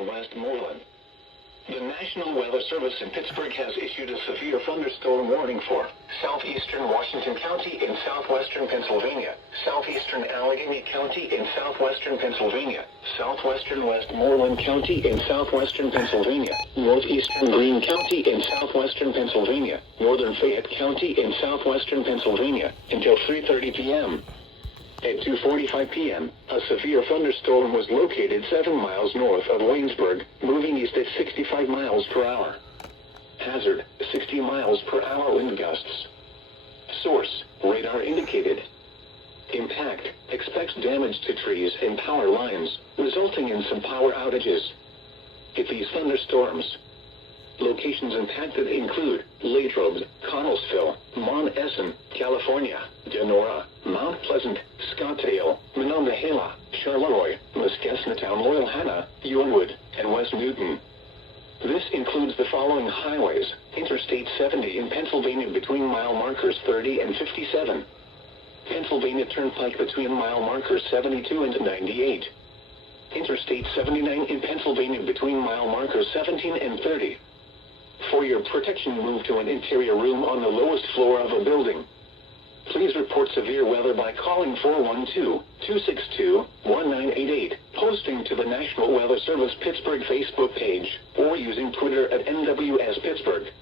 and Westmoreland. The National Weather Service in Pittsburgh has issued a severe thunderstorm warning for southeastern Washington County in southwestern Pennsylvania, southeastern Allegheny County in southwestern Pennsylvania, southwestern Westmoreland County in southwestern Pennsylvania, northeastern Greene County in southwestern Pennsylvania, northern Fayette County in southwestern Pennsylvania, until 3:30 p.m. At 2:45 p.m., a severe thunderstorm was located 7 miles north of Waynesburg, moving east at 65 miles per hour. Hazard, 60 miles per hour wind gusts. Source, radar indicated. Impact, expects damage to trees and power lines, resulting in some power outages. Hit these thunderstorms. Locations impacted include Latrobe, Connellsville, Mount Essen, California, Donora, Mount Pleasant, Scottsdale, Monongahela, Charleroi, Muscasnetown, Loyalhanna, Youngwood, and West Newton. This includes the following highways: Interstate 70 in Pennsylvania between mile markers 30 and 57. Pennsylvania Turnpike between mile markers 72 and 98. Interstate 79 in Pennsylvania between mile markers 17 and 30. For your protection, move to an interior room on the lowest floor of a building. Please report severe weather by calling 412-262-1988, posting to the National Weather Service Pittsburgh Facebook page, or using Twitter at NWS Pittsburgh.